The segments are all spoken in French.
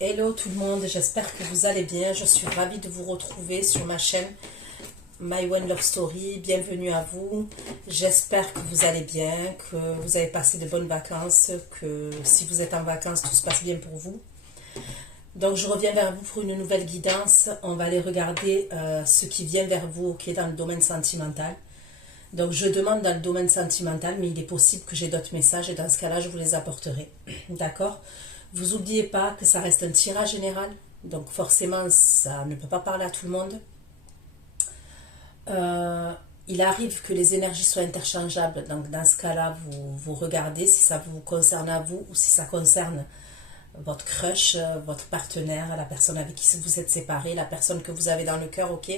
Hello tout le monde, j'espère que vous allez bien. Je suis ravie de vous retrouver sur ma chaîne My One Love Story. Bienvenue à vous. J'espère que vous allez bien, que vous avez passé de bonnes vacances, que si vous êtes en vacances, tout se passe bien pour vous. Donc je reviens vers vous pour une nouvelle guidance. On va aller regarder ce qui vient vers vous, ok, dans le domaine sentimental. Donc je demande dans le domaine sentimental, mais il est possible que j'ai d'autres messages et dans ce cas-là, je vous les apporterai. D'accord ? Vous n'oubliez pas que ça reste un tirage général, donc forcément ça ne peut pas parler à tout le monde. Il arrive que les énergies soient interchangeables, donc dans ce cas-là, vous regardez si ça vous concerne à vous ou si ça concerne votre crush, votre partenaire, la personne avec qui vous êtes séparés, la personne que vous avez dans le cœur, ok,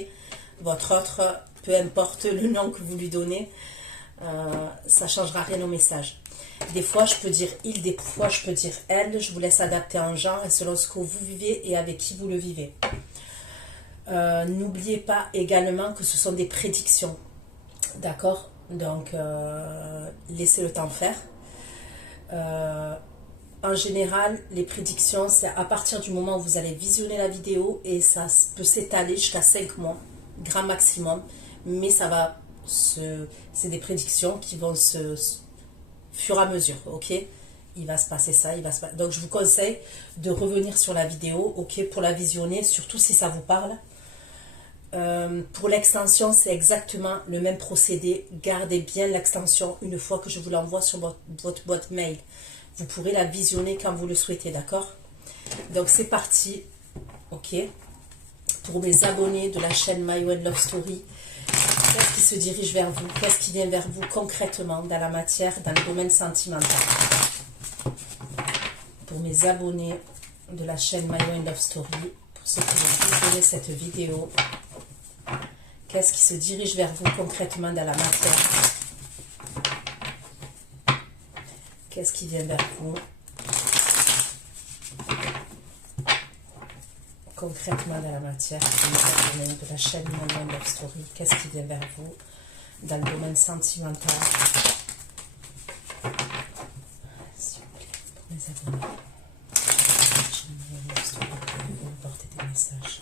votre autre, peu importe le nom que vous lui donnez, ça ne changera rien au message. Des fois, je peux dire il, des fois, je peux dire elle. Je vous laisse adapter en genre et selon ce que vous vivez et avec qui vous le vivez. N'oubliez pas également que ce sont des prédictions. D'accord ? Donc, laissez le temps faire. En général, les prédictions, c'est à partir du moment où vous allez visionner la vidéo et ça peut s'étaler jusqu'à 5 mois, grand maximum. Mais ça va c'est des prédictions qui vont fur et à mesure, ok, il va se passer ça, il va se passer. Donc je vous conseille de revenir sur la vidéo, ok, pour la visionner, surtout si ça vous parle. Pour l'extension, c'est exactement le même procédé. Gardez bien l'extension une fois que je vous l'envoie sur votre boîte mail. Vous pourrez la visionner quand vous le souhaitez, d'accord? Donc c'est parti, ok. Pour mes abonnés de la chaîne My One Love Story, qu'est-ce qui se dirige vers vous? Qu'est-ce qui vient vers vous concrètement dans la matière, dans le domaine sentimental? Pour mes abonnés de la chaîne My One Love Story, pour ceux qui vont visionner cette vidéo, qu'est-ce qui se dirige vers vous concrètement dans la matière? Qu'est-ce qui vient vers vous concrètement dans la matière de la chaîne My One Love Story? Qu'est-ce qui vient vers vous dans le domaine sentimental? S'il vous plaît, pour mes abonnés, chaîne My One Love Story, vous me portez des messages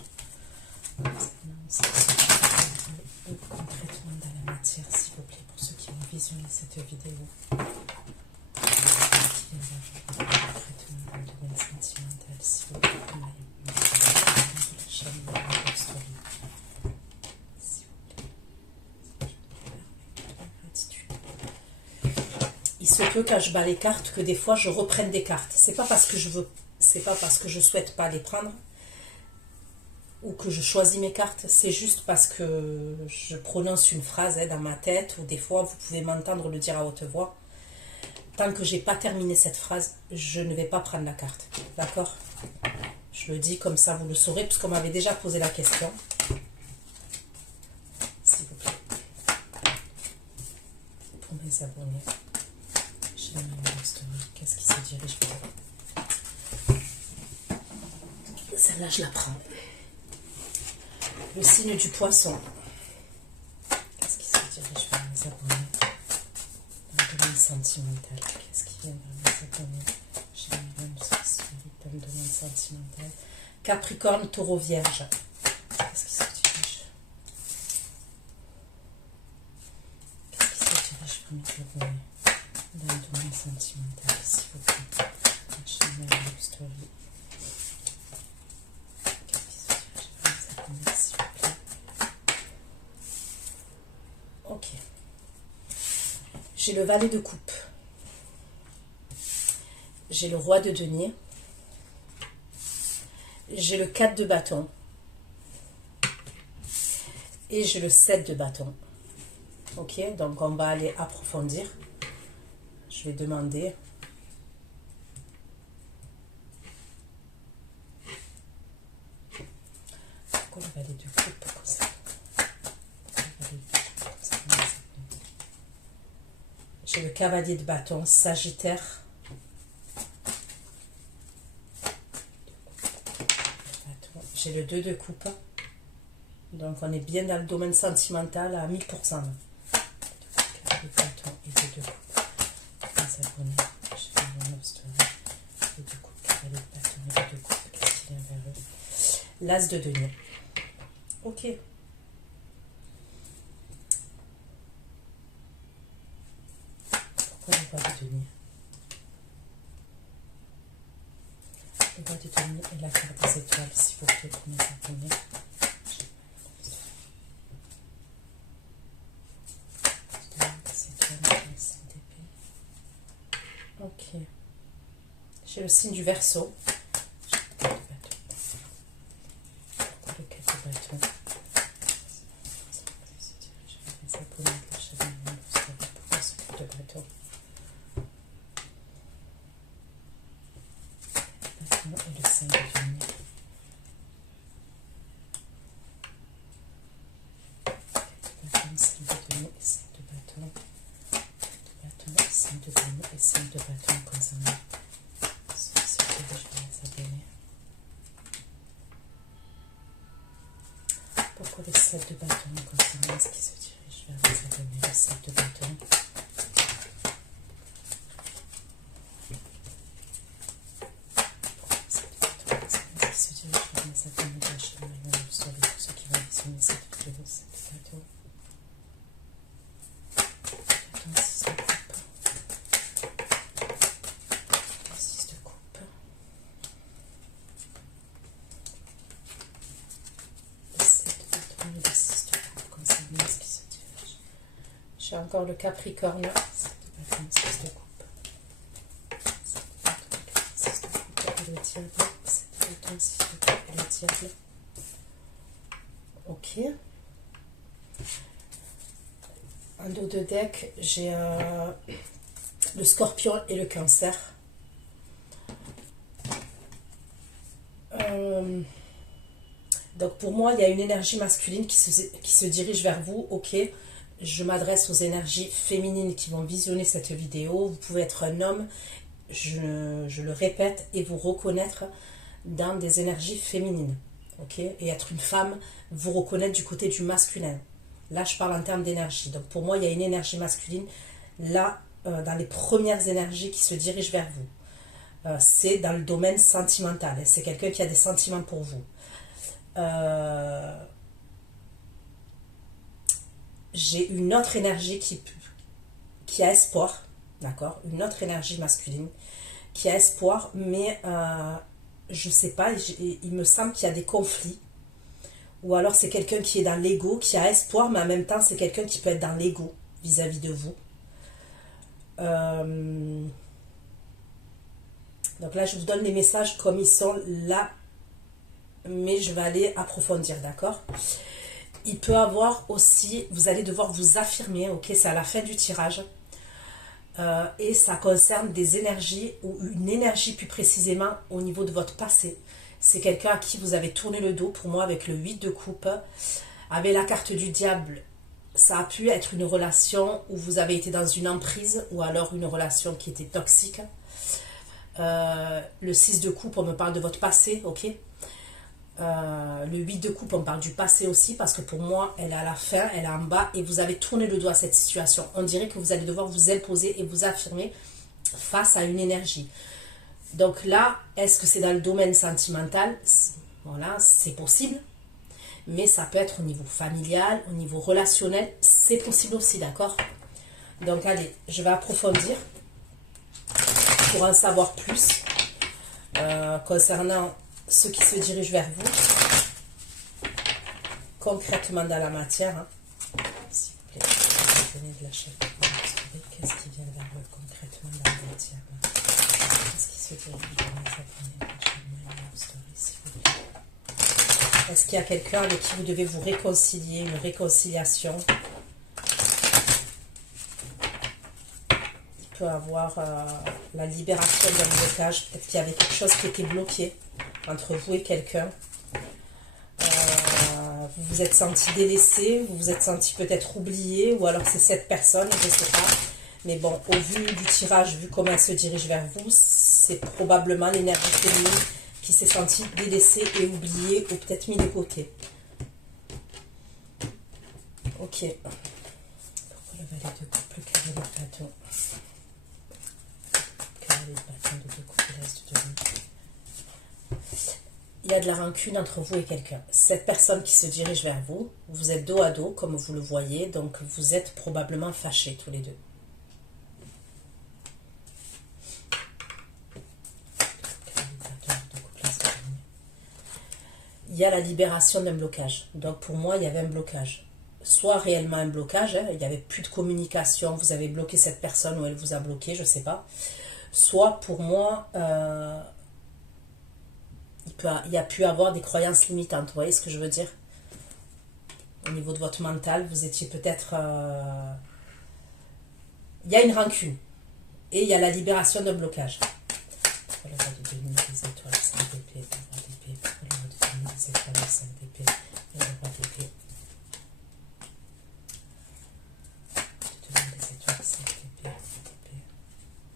concrètement dans la matière, s'il vous plaît, pour ceux qui vont visionner cette vidéo. Qu'est-ce qui vient vers vous concrètement dans le domaine sentimental, s'il vous plaît, pour la chaîne My One Love Story. Il se peut quand je bats les cartes que des fois je reprenne des cartes. C'est pas parce que je veux, c'est pas parce que je souhaite pas les prendre ou que je choisis mes cartes. C'est juste parce que je prononce une phrase dans ma tête ou des fois vous pouvez m'entendre le dire à haute voix. Tant que j'ai pas terminé cette phrase, je ne vais pas prendre la carte. D'accord? Je le dis comme ça, vous le saurez, puisqu'on m'avait déjà posé la question. S'il vous plaît. Pour mes abonnés. Qu'est-ce qui se dirige vers vous? Celle-là, je la prends. Le signe du poisson. Qu'est-ce qui se dirige vers mes abonnés dans le domaine sentimental? Qu'est-ce qui vient vers mes abonnés? J'ai dans le domaine sentimental. Capricorne, Taureau, Vierge. Qu'est-ce qui se dirige? Qu'est-ce qui se dirige vers mes abonnés dans le domaine sentimental, s'il vous plaît? Chaîne My One Love Story. Qu'est-ce qui se dirige vers mes abonnés, s'il vous plaît? Ok. J'ai le valet de coupe. J'ai le roi de denier. J'ai le 4 de bâton. Et j'ai le 7 de bâton. Ok, donc on va aller approfondir. Je vais demander. Pourquoi le valet de coupe comme ça? J'ai le cavalier de bâton, Sagittaire. J'ai le 2 de coupe. Donc on est bien dans le domaine sentimental à 1000%. Cavalier de bâton et 2 de coupe. Les abonnés, j'ai une Love Story. 2 de coupe, cavalier de bâton et 2 de coupe. Qu'est-ce l'as de denier. Ok. Pourquoi le roi de denier? Le roi de denier et la carte des étoiles, s'il vous plaît, pour mes abonnés. Ok. J'ai le signe du Verseau. Le 4 de bâton. Les abonnés de la chaîne, vous savez pourquoi ce 4 de bâton. Et le 5 de denier. 5 de denier et 5 de bâton. 4 de bâton et 5 de denier et 5 de bâton concernant ceux qui se dirigent vers les abonnés. Pourquoi les 7 de bâton concernant ceux qui se dirigent vers les abonnés? Les 7 de bâton. J'ai encore le Capricorne, 6 de coupe. 6 de coupe et le diable, 6 de coupe et le diable. Ok. En dos de deck, j'ai le Scorpion et le Cancer. Donc pour moi, il y a une énergie masculine qui se dirige vers vous. Ok. Je m'adresse aux énergies féminines qui vont visionner cette vidéo. Vous pouvez être un homme, je le répète, et vous reconnaître dans des énergies féminines. Okay, et être une femme, vous reconnaître du côté du masculin. Là, je parle en termes d'énergie. Donc pour moi, il y a une énergie masculine. Là, dans les premières énergies qui se dirigent vers vous. C'est dans le domaine sentimental. C'est quelqu'un qui a des sentiments pour vous. J'ai une autre énergie qui a espoir, d'accord, une autre énergie masculine qui a espoir, mais je sais pas, il me semble qu'il y a des conflits, ou alors c'est quelqu'un qui est dans l'ego, qui a espoir, mais en même temps c'est quelqu'un qui peut être dans l'ego vis-à-vis de vous. Donc là je vous donne les messages comme ils sont là, mais je vais aller approfondir, d'accord. Il peut avoir aussi, vous allez devoir vous affirmer, ok, c'est à la fin du tirage. Et ça concerne des énergies, ou une énergie plus précisément au niveau de votre passé. C'est quelqu'un à qui vous avez tourné le dos, pour moi, avec le 8 de coupe. Avec la carte du diable, ça a pu être une relation où vous avez été dans une emprise, ou alors une relation qui était toxique. Le 6 de coupe, on me parle de votre passé, ok. Le 8 de coupe, on parle du passé aussi, parce que pour moi, elle est à la fin, elle est en bas, et vous avez tourné le dos à cette situation. On dirait que vous allez devoir vous imposer et vous affirmer face à une énergie. Donc là, est-ce que c'est dans le domaine sentimental? Voilà, c'est possible, mais ça peut être au niveau familial, au niveau relationnel, c'est possible aussi, d'accord? Donc allez, je vais approfondir pour en savoir plus concernant ceux qui se dirigent vers vous, concrètement dans la matière. Hein. S'il vous plaît, venez de la chaîne. Qu'est-ce qui vient vers eux concrètement dans la matière? Qu'est-ce qui se dirige vers les abonnés de la chaîne My Love Story, s'il vous plaît? Est-ce qu'il y a quelqu'un avec qui vous devez vous réconcilier, une réconciliation? Il peut avoir la libération d'un blocage. Peut-être qu'il y avait quelque chose qui était bloqué entre vous et quelqu'un. Vous vous êtes senti délaissé, vous vous êtes senti peut-être oublié, ou alors c'est cette personne, je ne sais pas. Mais bon, au vu du tirage, vu comment elle se dirige vers vous, c'est probablement l'énergie féminine qui s'est sentie délaissée et oubliée, ou peut-être mis de côté. Ok. Pourquoi le valet de coupe, le cavalier de bâton? Le cavalier de bâton de deux coups, l'as de denier. il y a de la rancune entre vous et quelqu'un. Cette personne qui se dirige vers vous, vous êtes dos à dos, comme vous le voyez, donc vous êtes probablement fâchés tous les deux. Il y a la libération d'un blocage. Donc pour moi, il y avait un blocage. Soit réellement un blocage, hein, il n'y avait plus de communication, vous avez bloqué cette personne ou elle vous a bloqué, je ne sais pas. Soit pour moi, il y a pu avoir des croyances limitantes, vous voyez ce que je veux dire? Au niveau de votre mental, vous étiez peut-être... Il y a une rancune et il y a la libération d'un blocage. Le roi de denier, des étoiles, 5 d'épée, le roi d'épée, le roi de denier, des étoiles, 5 d'épée, et le roi d'épée. Des étoiles, 5 d'épée,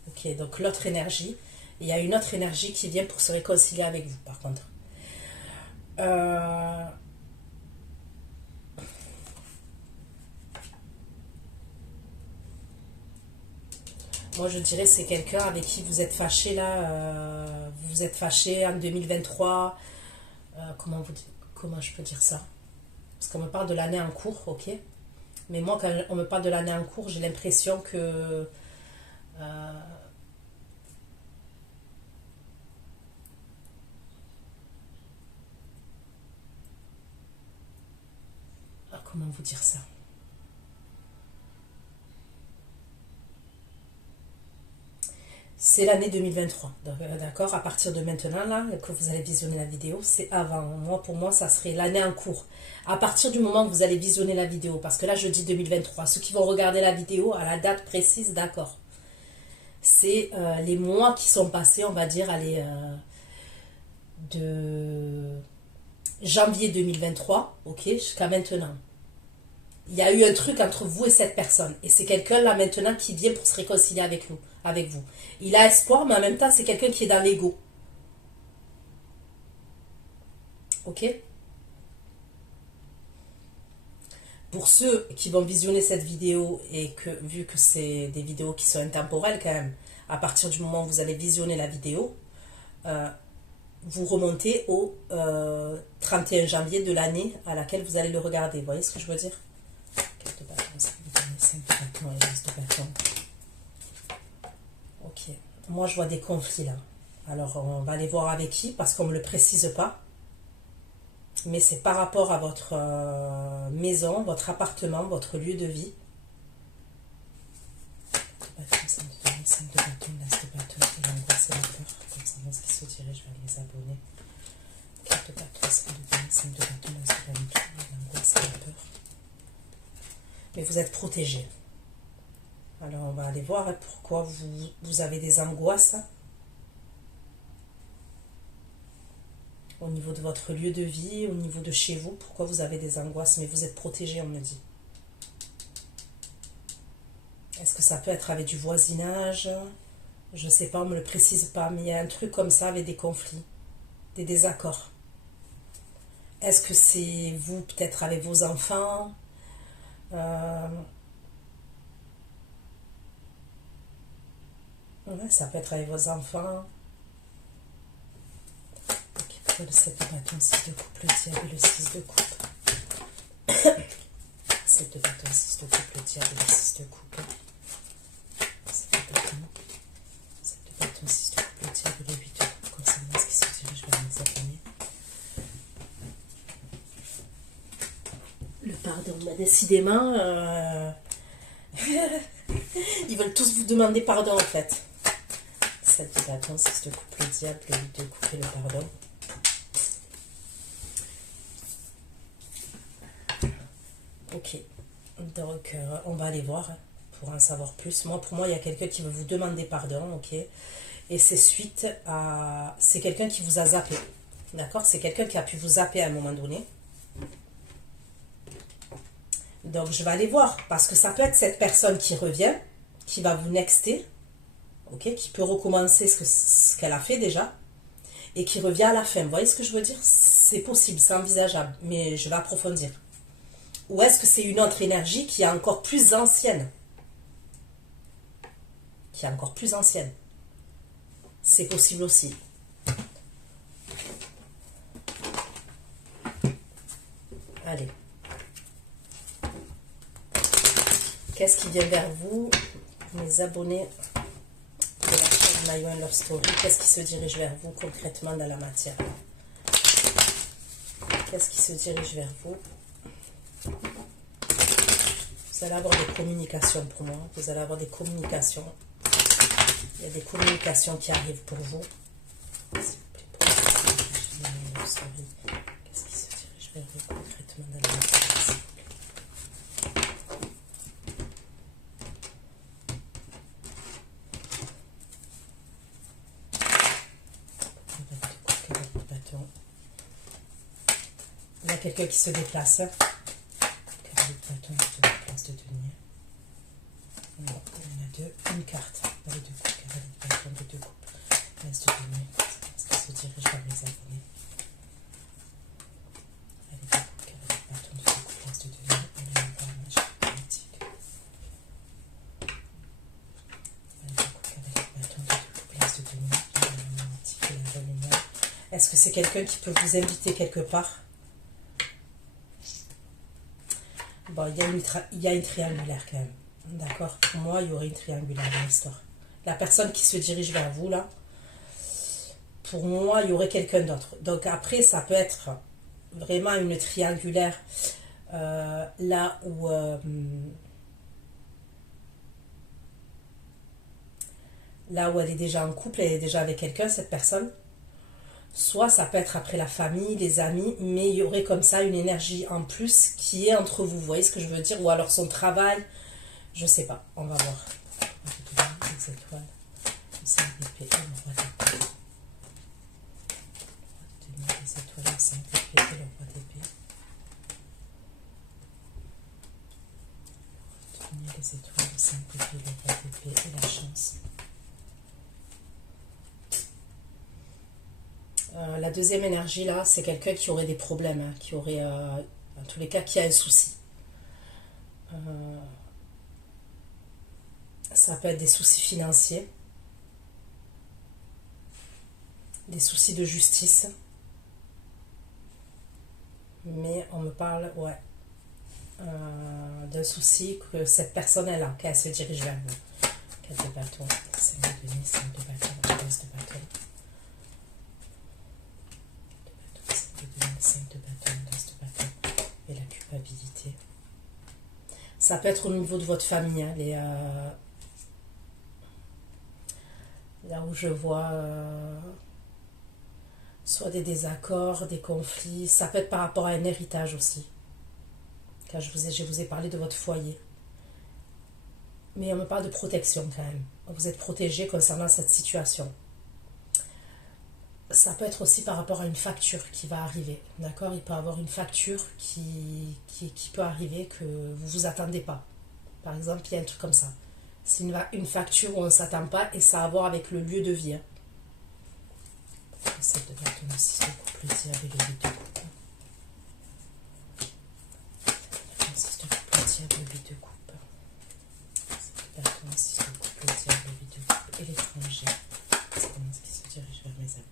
ok, donc l'autre énergie, il y a une autre énergie qui vient pour se réconcilier avec vous, par contre. Moi, je dirais c'est quelqu'un avec qui vous êtes fâché là. Vous êtes fâché en 2023. Comment je peux dire ça? Parce qu'on me parle de l'année en cours, ok. Mais moi, quand on me parle de l'année en cours, j'ai l'impression que... comment vous dire ça? C'est l'année 2023, d'accord? À partir de maintenant, là, que vous allez visionner la vidéo, c'est avant. Moi, pour moi, ça serait l'année en cours. À partir du moment où vous allez visionner la vidéo, parce que là, je dis 2023. Ceux qui vont regarder la vidéo à la date précise, d'accord. C'est les mois qui sont passés, on va dire, allez, de janvier 2023, ok, jusqu'à maintenant. Il y a eu un truc entre vous et cette personne. Et c'est quelqu'un là maintenant qui vient pour se réconcilier avec nous, avec vous. Il a espoir, mais en même temps, c'est quelqu'un qui est dans l'ego. Ok? Pour ceux qui vont visionner cette vidéo et que, vu que c'est des vidéos qui sont intemporelles quand même, à partir du moment où vous allez visionner la vidéo, vous remontez au 31 janvier de l'année à laquelle vous allez le regarder. Vous voyez ce que je veux dire? Ok. Moi, je vois des conflits là. Alors, on va aller voir avec qui, parce qu'on ne me le précise pas. Mais c'est par rapport à votre maison, votre appartement, votre lieu de vie. 5 de bâton, l'as de bâton, et l'angoisse et la peur. Comme ça, ce qui se dirige vers les abonnés. 4 de bâton, 5 de bâton, 5 de bâton, l'as de bâton, et l'angoisse et la peur. Mais vous êtes protégé. Alors, on va aller voir pourquoi vous avez des angoisses. Au niveau de votre lieu de vie, au niveau de chez vous, pourquoi vous avez des angoisses, mais vous êtes protégé, on me dit. Est-ce que ça peut être avec du voisinage? Je ne sais pas, on ne me le précise pas, mais il y a un truc comme ça avec des conflits, des désaccords. Est-ce que c'est vous, peut-être avec vos enfants? Ouais, ça peut être avec vos enfants. Le 7 de bâton, 6 de coupe, le diable, le 6 de coupe. 7 de bâton, 6 de coupe, le diable, le 6 de coupe. 7 de bâton, 7 de bâton, 6 de coupe, le diable, le 8 de coupe. Concernant ce qui se dirige vers les abonnés. Le pardon, bah décidément, ils veulent tous vous demander pardon en fait. 7 de bâton, 6 de coupe, le diable, le 8 de coupe et le pardon. Ok, donc on va aller voir pour en savoir plus. Pour moi, il y a quelqu'un qui veut vous demander pardon, ok. Et c'est suite à... C'est quelqu'un qui vous a zappé, d'accord? C'est quelqu'un qui a pu vous zapper à un moment donné. Donc, je vais aller voir, parce que ça peut être cette personne qui revient, qui va vous nexter, ok, qui peut recommencer ce qu'elle a fait déjà, et qui revient à la fin. Vous voyez ce que je veux dire? C'est possible, c'est envisageable, mais je vais approfondir. Ou est-ce que c'est une autre énergie qui est encore plus ancienne? Qui est encore plus ancienne. C'est possible aussi. Allez. Qu'est-ce qui vient vers vous, mes abonnés de la chaîne Mayo and Love Story? Qu'est-ce qui se dirige vers vous concrètement dans la matière? Qu'est-ce qui se dirige vers vous? Vous allez avoir des communications pour moi. Vous allez avoir des communications. Il y a des communications qui arrivent pour vous. S'il vous plaît, qu'est-ce qui se dirige vers vous concrètement dans la matière? Il y a quelqu'un qui se déplace. Cavalier de bâton se déplace de denier. Il y en a deux. Une carte. Les deux coups. Cavalier de bâton de deux coups. Place de denier. Est-ce qu'il se dirige vers les abonnés? Allez, deux coups. Cavalier de bâton de deux coups. Place de denier. Et là, on va la magie politique. Allez, deux coups. Cavalier de bâton de deux coups. Place de denier. Et là, magnétique. Et la lumière. Est-ce que c'est quelqu'un qui peut vous inviter quelque part? Bon, il y a une triangulaire quand même. D'accord? Pour moi, il y aurait une triangulaire dans l'histoire. La personne qui se dirige vers vous, là, pour moi, il y aurait quelqu'un d'autre. Donc après, ça peut être vraiment une triangulaire là où... là où elle est déjà en couple, elle est déjà avec quelqu'un, cette personne. Soit ça peut être après la famille, les amis, mais il y aurait comme ça une énergie en plus qui est entre vous. Vous voyez ce que je veux dire? Ou alors son travail, je sais pas. On va voir. Les étoiles, le 5 d'épée et le roi d'épée. Les étoiles, le 5 d'épée et le roi d'épée. Les étoiles, le 5 d'épée, le roi d'épée et la chance. La deuxième énergie là, c'est quelqu'un qui aurait des problèmes, hein, qui aurait, en tous les cas, qui a un souci. Ça peut être des soucis financiers, des soucis de justice, mais on me parle, ouais, d'un souci que cette personne est là, qu'elle se dirige vers vous. 4 de bâton, 5 de denier, 5 de bâton, 15 de bâton. 5 de bâton, 10 de bâton et la culpabilité. Ça peut être au niveau de votre famille, hein, là où je vois soit des désaccords, des conflits. Ça peut être par rapport à un héritage aussi. Car je vous ai parlé de votre foyer. Mais on me parle de protection quand même. Vous êtes protégé concernant cette situation. Ça peut être aussi par rapport à une facture qui va arriver, d'accord? Il peut y avoir une facture qui peut arriver que vous ne vous attendez pas. Par exemple, il y a un truc comme ça. C'est une facture où on ne s'attend pas et ça a à voir avec le lieu de vie. 7 de bâton, 6 de couple, le diable et le 8 de coupe. 6 de couple, le diable, le 8 de coupe. 7 de bâton, 6 de couple, le diable, le 8 de coupe et l'étranger. C'est comment ce qui se dirige vers mes abonnés.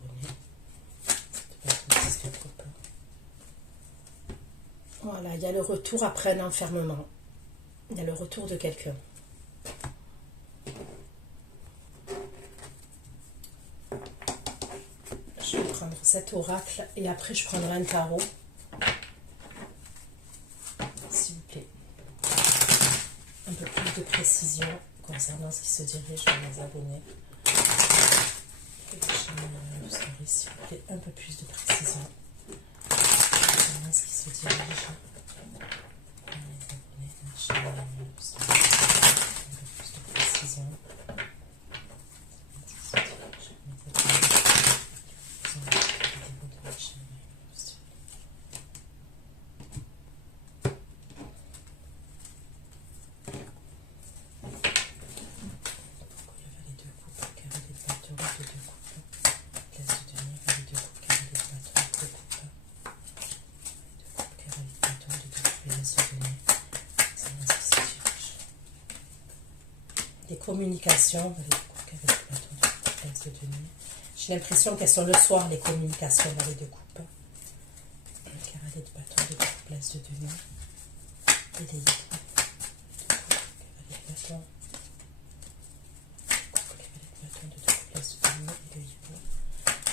Voilà, il y a le retour après un enfermement. Il y a le retour de quelqu'un. Je vais prendre cet oracle et après je prendrai un tarot. S'il vous plaît. Un peu plus de précision concernant ce qui se dirige vers mes abonnés. S'il vous plaît, un peu plus de précision. Ce qui se dirige vers mes abonnés. Un peu plus de précision. Communication, j'ai l'impression qu'elles sont le soir, les communications dans les deux coupes. cavalier de bâton de couple, as de denier et les hiboux. Cavalier de bâton, cavalier de bâton de couple, as de denier et le hibou.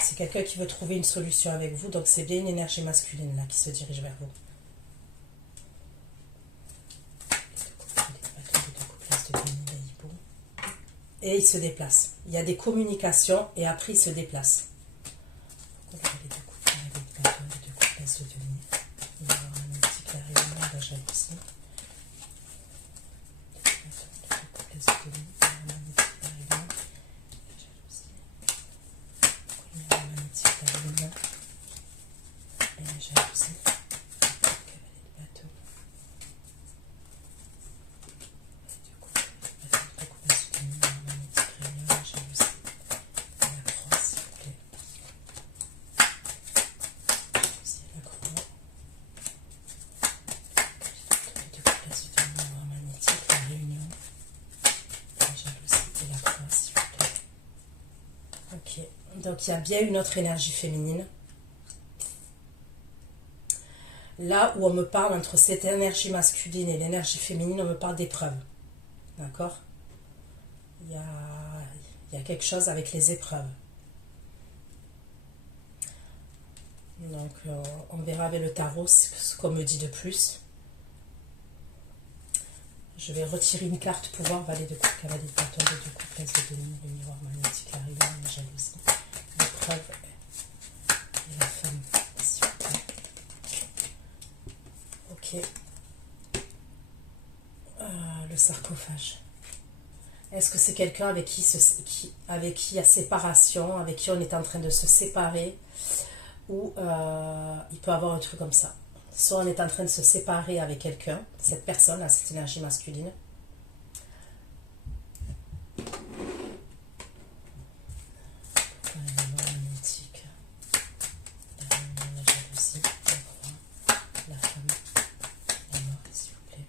C'est quelqu'un qui veut trouver une solution avec vous, donc c'est bien une énergie masculine là qui se dirige vers vous. Et il se déplace. Il y a des communications et après il se déplace. Pourquoi les deux coups de bâton, les deux coups de place de denier. Il va y avoir un petit clarion, la jalousie. Les deux coups de place de denier, il va y avoir un petit clarion, la jalousie. Il y a un petit clarion et la jalousie. Cavalier de bâton. Donc il y a bien une autre énergie féminine. Là où on me parle entre cette énergie masculine et l'énergie féminine, on me parle d'épreuves. D'accord? Il y a quelque chose avec les épreuves. Donc on verra avec le tarot ce qu'on me dit de plus. Je vais retirer une carte pouvoir, valet de coupe, cavalier de bâton, de deux coups, place de denier, le miroir magnétique, la réunion, la jalousie, l'épreuve et la femme, s'il vous plaît. Ok. Le sarcophage. Est-ce que c'est quelqu'un avec qui il y a séparation, avec qui on est en train de se séparer, ou il peut avoir un truc comme ça. Soit on est en train de se séparer avec quelqu'un, cette personne a cette énergie masculine. La magnétique, la réunion, la jalousie, la croix, la femme, la mort, s'il vous plaît.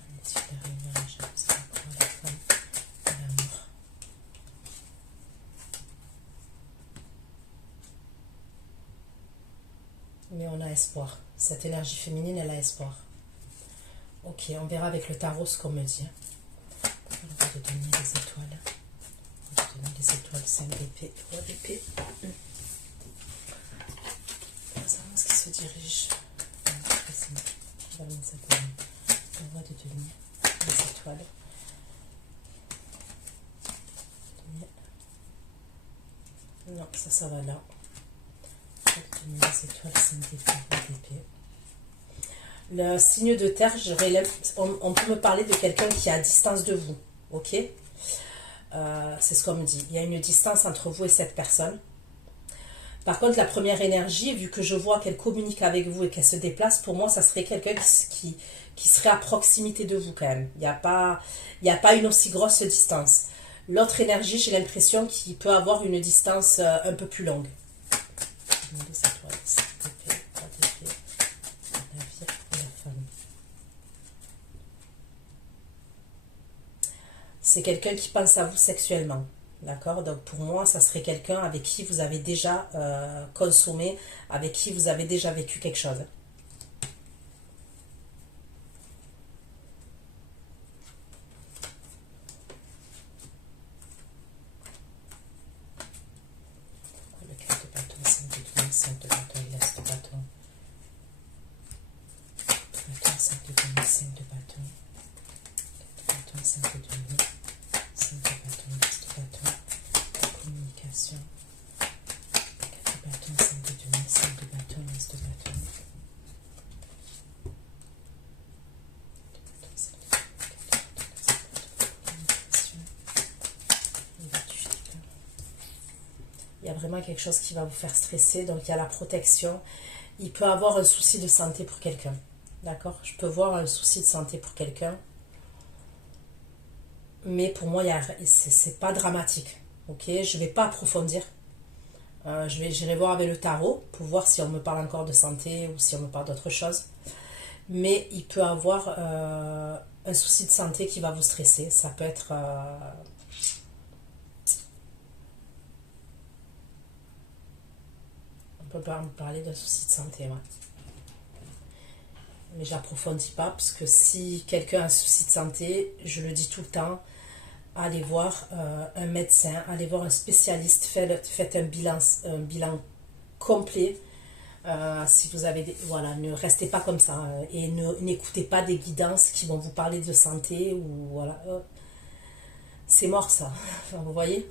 La magnétique, la réunion, la jalousie, la croix, la femme, la mort. Mais on a espoir. Cette énergie féminine, elle a espoir. Ok, on verra avec le tarot ce qu'on me dit. On va donner les étoiles. On va donner les étoiles, 5 d'épée, roi d'épée. C'est ce qui se dirige. Le roi de denier, les étoiles. Non, ça va là. Les étoiles, 5 d'épée, roi d'épée. Le signe de terre, on peut me parler de quelqu'un qui est à distance de vous, ok? C'est ce qu'on me dit. Il y a une distance entre vous et cette personne. Par contre, la première énergie, vu que je vois qu'elle communique avec vous et qu'elle se déplace, pour moi, ça serait quelqu'un qui serait à proximité de vous quand même. Il n'y a pas une aussi grosse distance. L'autre énergie, j'ai l'impression qu'il peut avoir une distance un peu plus longue. C'est quelqu'un qui pense à vous sexuellement, d'accord? Donc pour moi, ça serait quelqu'un avec qui vous avez déjà consommé, avec qui vous avez déjà vécu quelque chose. Le 4 de bâton, 5 de denier, 5 de bâton, l'as de bâton. 5 de denier, 5 de bâton. 4 de bâton, 5 de denier. 5 de bâton, l'as de bâton. Communication. 4 de bâton, 5 de denier, 5 de bâton, l'as de bâton. Il y a vraiment quelque chose qui va vous faire stresser, donc il y a la protection. Il peut avoir un souci de santé pour quelqu'un, d'accord? Je peux voir un souci de santé pour quelqu'un, mais pour moi, c'est pas dramatique, ok? Je vais pas approfondir. J'irai voir avec le tarot pour voir si on me parle encore de santé ou si on me parle d'autre chose. Mais il peut avoir un souci de santé qui va vous stresser. Ça peut être... peut pas me parler d'un souci de santé, ouais. Mais j'approfondis pas, parce que si quelqu'un a un souci de santé, je le dis tout le temps, allez voir un médecin, allez voir un spécialiste, faites un bilan complet. Si vous avez voilà, ne restez pas comme ça et n'écoutez pas des guidances qui vont vous parler de santé ou voilà, c'est mort ça. Enfin, vous voyez,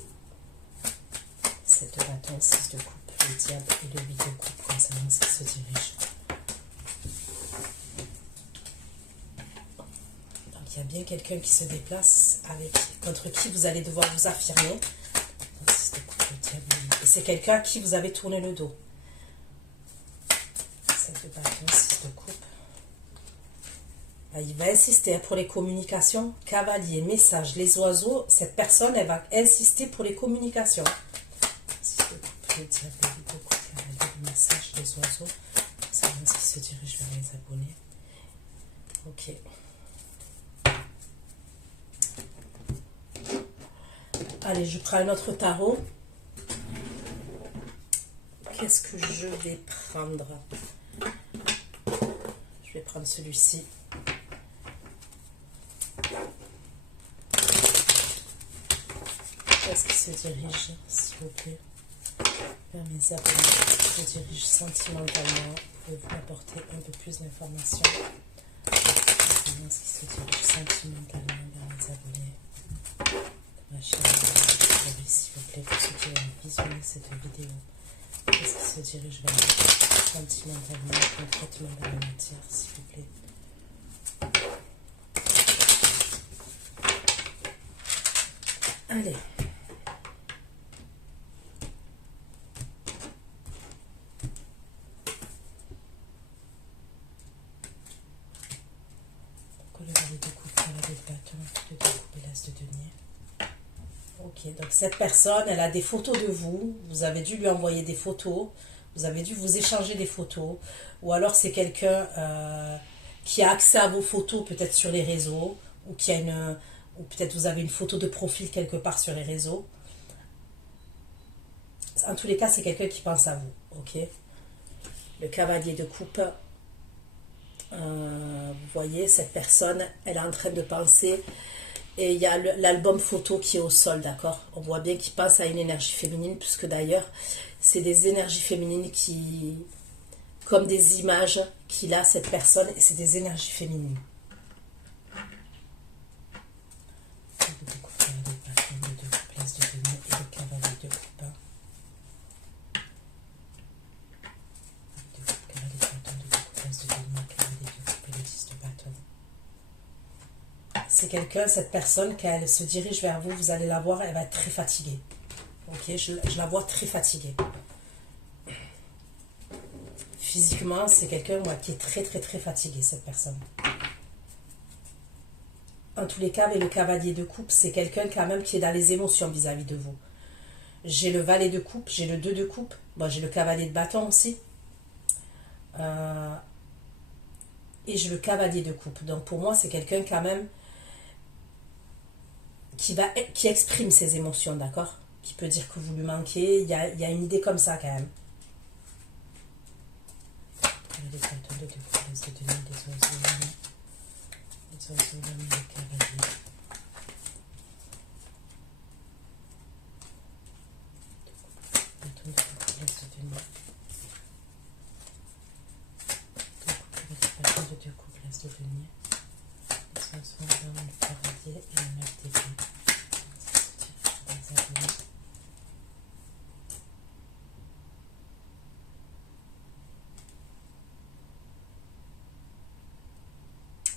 7 de bâton, 6 de coupe, le diable et le 8 de coupe concernant ce qui se dirige. Donc il y a bien quelqu'un qui se déplace contre qui vous allez devoir vous affirmer. Donc, 6 de coupe, le diable, et c'est quelqu'un à qui vous avez tourné le dos. 7 de bâton, 6 de coupe. Il va insister pour les communications. Cavalier, message, les oiseaux. Cette personne, elle va insister pour les communications. 6 de coupe, le diable, 8 de coupe, cavalier, le message, les oiseaux. C'est bien ce qui se dirige vers les abonnés. Ok. Allez, je prends un autre tarot. Qu'est-ce que je vais prendre? Je vais prendre celui-ci. Qu'est-ce qui se dirige, s'il vous plaît, vers mes abonnés? Je dirige sentimentalement. Pouvez-vous m'apporter un peu plus d'informations? Qu'est-ce qui se dirige sentimentalement vers mes abonnés? Ma chère, s'il vous plaît, pour ceux qui ont visionné cette vidéo. Qu'est-ce qui se dirige vers moi sentimentalement, concrètement dans la matière, s'il vous plaît? Allez. Pourquoi le valet de coupe, le valet de bâton, de coupe et l'as de denier? Ok, donc cette personne, elle a des photos de vous. Vous avez dû lui envoyer des photos. Vous avez dû vous échanger des photos. Ou alors c'est quelqu'un qui a accès à vos photos peut-être sur les réseaux. Ou qui a ou peut-être vous avez une photo de profil quelque part sur les réseaux. En tous les cas, c'est quelqu'un qui pense à vous. Ok. Le cavalier de coupe. Vous voyez, cette personne, elle est en train de penser. Et il y a l'album photo qui est au sol, d'accord? On voit bien qu'il pense à une énergie féminine, puisque d'ailleurs, c'est des énergies féminines qui, comme des images qu'il a, cette personne, et c'est des énergies féminines. C'est quelqu'un, cette personne, quand elle se dirige vers vous, vous allez la voir, elle va être très fatiguée. Ok, je la vois très fatiguée. Physiquement, c'est quelqu'un qui est très très très fatigué, cette personne. En tous les cas, avec le cavalier de coupe, c'est quelqu'un quand même qui est dans les émotions vis-à-vis de vous. J'ai le valet de coupe, j'ai le 2 de coupe, bon, j'ai le cavalier de bâton aussi. Et j'ai le cavalier de coupe. Donc pour moi, c'est quelqu'un quand même qui exprime ses émotions, d'accord? Qui peut dire que vous lui manquez. Il y a une idée comme ça quand même. Les bâtons de coupe, les oiseaux, les cavaliers.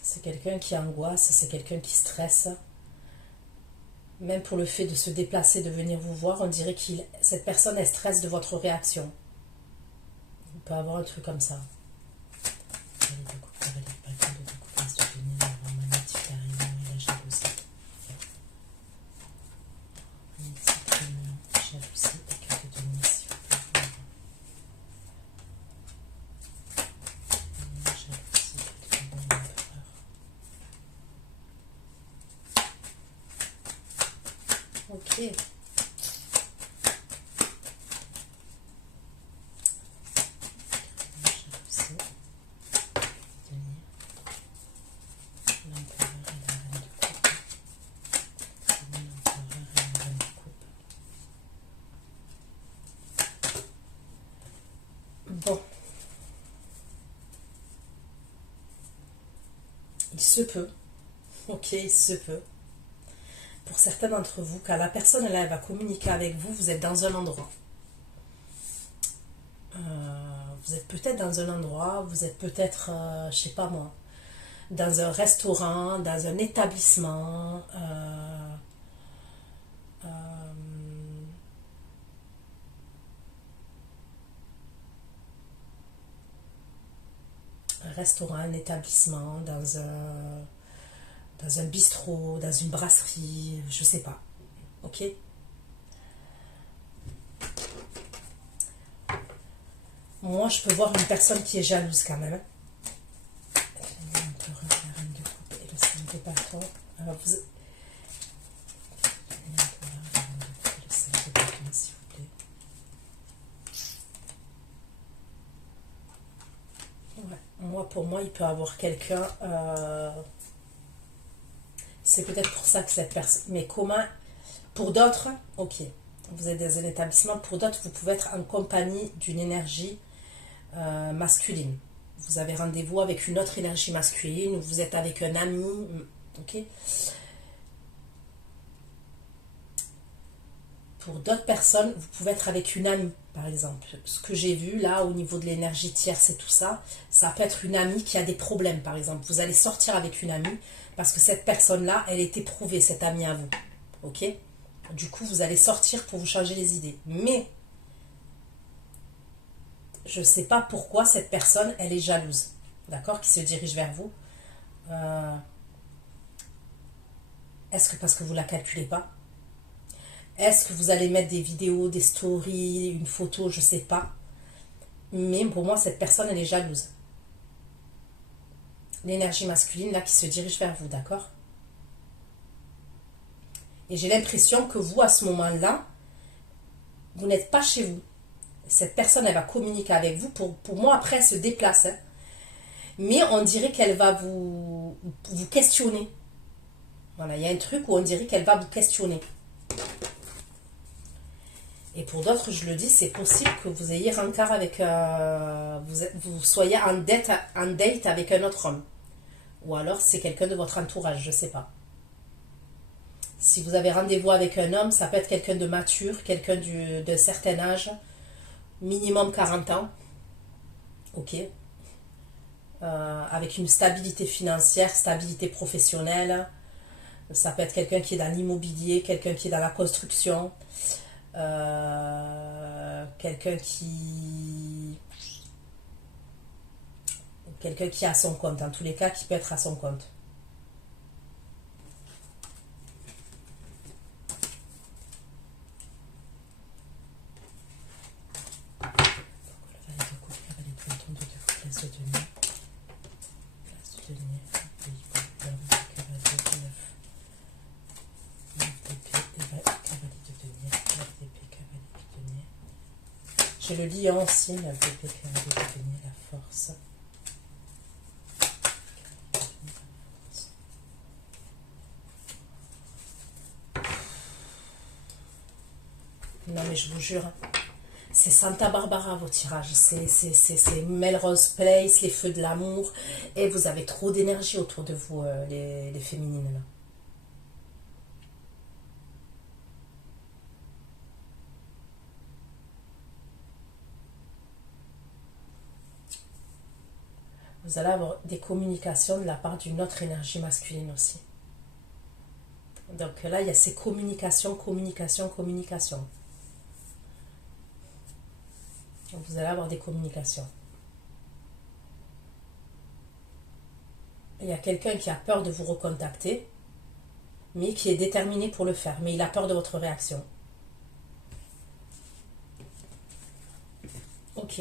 C'est quelqu'un qui angoisse, c'est quelqu'un qui stresse. Même pour le fait de se déplacer, de venir vous voir, on dirait que cette personne, elle stresse de votre réaction. On peut avoir un truc comme ça. Ok. Bon. Il se peut. Ok, il se peut. Pour certains d'entre vous, quand la personne là, elle va communiquer avec vous, vous êtes dans un endroit. Vous êtes peut-être dans un endroit, vous êtes peut-être, je sais pas moi, dans un restaurant, dans un établissement, un restaurant, un établissement, dans un bistrot, dans une brasserie, je sais pas. Ok? Moi, je peux voir une personne qui est jalouse quand même. Le 5 de bâton. Alors, vous... Le 5 de bâton, s'il vous plaît. Ouais. Moi, pour moi, il peut avoir quelqu'un... C'est peut-être pour ça que cette personne... Mais comment... Pour d'autres, ok. Vous êtes dans un établissement. Pour d'autres, vous pouvez être en compagnie d'une énergie masculine. Vous avez rendez-vous avec une autre énergie masculine. Vous êtes avec un ami. Ok. Pour d'autres personnes, vous pouvez être avec une amie, par exemple. Ce que j'ai vu là, au niveau de l'énergie tierce et tout ça, ça peut être une amie qui a des problèmes, par exemple. Vous allez sortir avec une amie parce que cette personne-là, elle est éprouvée, cette amie à vous. Ok? Du coup, vous allez sortir pour vous changer les idées. Mais, je ne sais pas pourquoi cette personne, elle est jalouse. D'accord? Qui se dirige vers vous. Est-ce que parce que vous ne la calculez pas? Est-ce que vous allez mettre des vidéos, des stories, une photo, je ne sais pas. Mais pour moi, cette personne, elle est jalouse. L'énergie masculine, là, qui se dirige vers vous, d'accord? Et j'ai l'impression que vous, à ce moment-là, vous n'êtes pas chez vous. Cette personne, elle va communiquer avec vous. Pour moi, après, elle se déplace. Hein. Mais on dirait qu'elle va vous questionner. Voilà, il y a un truc où on dirait qu'elle va vous questionner. Et pour d'autres, je le dis, c'est possible que vous ayez rencard avec... vous soyez en date avec un autre homme. Ou alors, c'est quelqu'un de votre entourage, je ne sais pas. Si vous avez rendez-vous avec un homme, ça peut être quelqu'un de mature, quelqu'un d'un certain âge, minimum 40 ans. Ok. Avec une stabilité financière, stabilité professionnelle. Ça peut être quelqu'un qui est dans l'immobilier, quelqu'un qui est dans la construction. Quelqu'un qui est à son compte, en tous les cas qui peut être à son compte. J'ai le lion aussi, la VP cavalier de denier, la force. Non mais je vous jure, c'est Santa Barbara vos tirages, c'est Melrose Place, les feux de l'amour, et vous avez trop d'énergie autour de vous, les féminines là. Vous allez avoir des communications de la part d'une autre énergie masculine aussi. Donc là, il y a ces communications. Donc vous allez avoir des communications. Il y a quelqu'un qui a peur de vous recontacter, mais qui est déterminé pour le faire. Mais il a peur de votre réaction. Ok.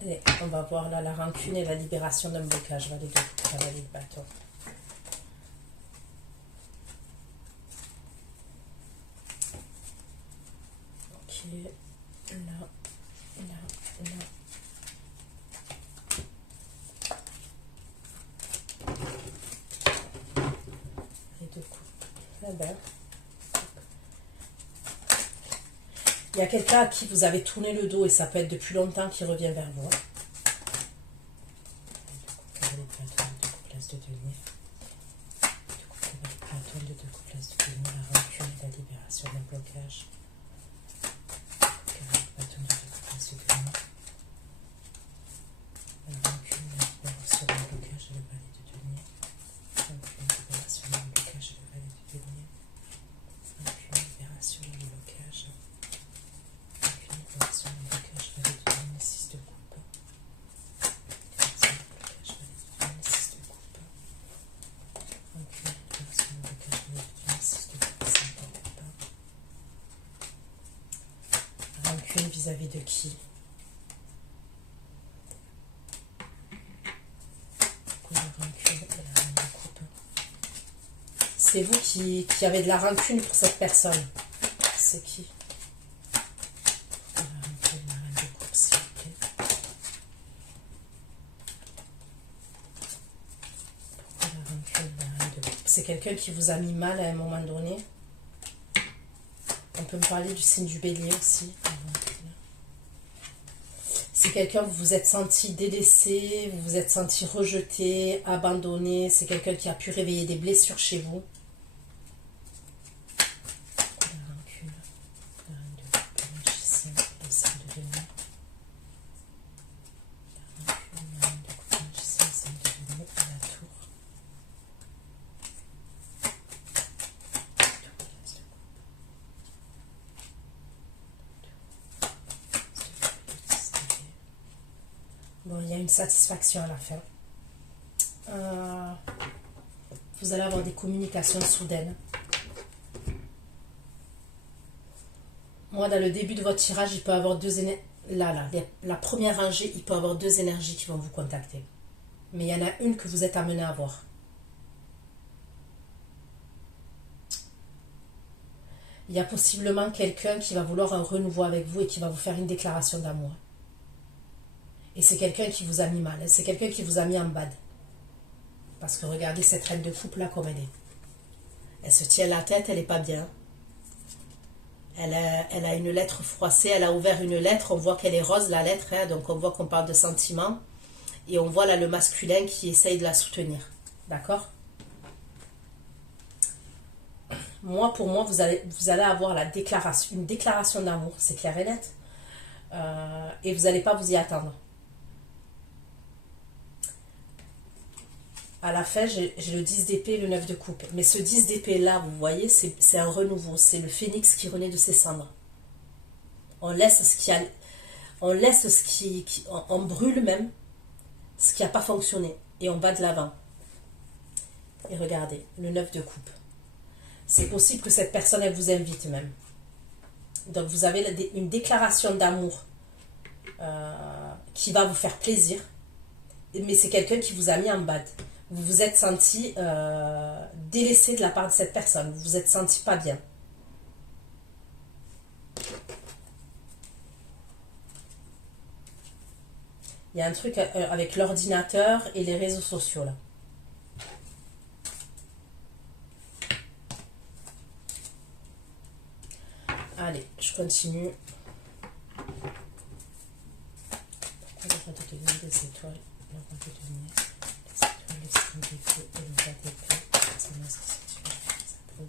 Allez, on va voir là la rancune et la libération d'un blocage. Valet de bâton. Ok. Là. Les deux coups. Là-bas. Il y a quelqu'un à qui vous avez tourné le dos et ça peut être depuis longtemps qui revient vers vous. La rancune, la libération d'un blocage. La rancune, la libération d'un blocage et le valet de denier. Rancune, libération d'un blocage et le valet de denier. Rancune, libération d'un blocage. Rancune, libération d'un blocage, valet de denier, 6 de coupe. Libération d'un blocage, valet de denier, 6 de coupe. Rancune, libération d'un blocage, valet de denier, 6 de coupe, 5 de coupe. Rancune vis-à-vis de qui? C'est vous qui avez de la rancune pour cette personne. C'est qui? La rancune, la reine de coupe, s'il vous plaît. Pourquoi la rancune, la reine de coupe? C'est quelqu'un qui vous a mis mal à un moment donné. On peut me parler du signe du bélier aussi. C'est quelqu'un que vous vous êtes senti délaissé, vous vous êtes senti rejeté, abandonné. C'est quelqu'un qui a pu réveiller des blessures chez vous. La rancune, la reine de coupe, le magicien, le 5 de denier. La rancune, la reine de coupe, le magicien, le 5 de denier, et la tour. Bon, il y a une satisfaction à la fin. Vous allez avoir des communications soudaines. Moi, dans le début de votre tirage, il peut y avoir deux énergies. La première rangée, il peut y avoir deux énergies qui vont vous contacter. Mais il y en a une que vous êtes amené à voir. Il y a possiblement quelqu'un qui va vouloir un renouveau avec vous et qui va vous faire une déclaration d'amour. Et c'est quelqu'un qui vous a mis mal. C'est quelqu'un qui vous a mis en bad. Parce que regardez cette reine de coupe là comme elle est. Elle se tient la tête, elle n'est pas bien. Elle a une lettre froissée, elle a ouvert une lettre. On voit qu'elle est rose la lettre. Hein, donc on voit qu'on parle de sentiments. Et on voit là le masculin qui essaye de la soutenir. D'accord? Moi, pour moi, vous allez avoir une déclaration d'amour. C'est clair et net. Et vous n'allez pas vous y attendre. À la fin, j'ai le 10 d'épée et le 9 de coupe. Mais ce 10 d'épée là, vous voyez, c'est un renouveau. C'est le phénix qui renaît de ses cendres. On laisse on brûle même ce qui n'a pas fonctionné. Et on va de l'avant. Et regardez, le 9 de coupe. C'est possible que cette personne, elle vous invite même. Donc vous avez une déclaration d'amour qui va vous faire plaisir. Mais c'est quelqu'un qui vous a mis en bad. Vous vous êtes senti délaissé de la part de cette personne. Vous vous êtes senti pas bien. Il y a un truc avec l'ordinateur et les réseaux sociaux là. Allez, je continue. Pourquoi le roi de denier des étoiles? Le roi de denier, les étoiles, le signe d'épée et le roi d'épée. C'est une inscription. Ça peut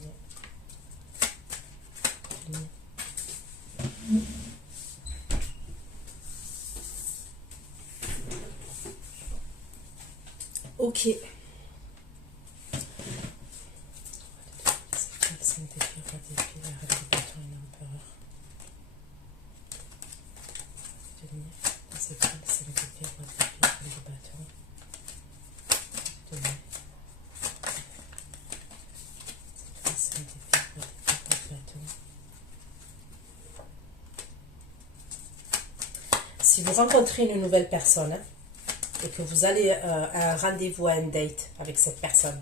Ok. Si vous rencontrez une nouvelle personne hein, et que vous allez à un rendez-vous, à un date avec cette personne,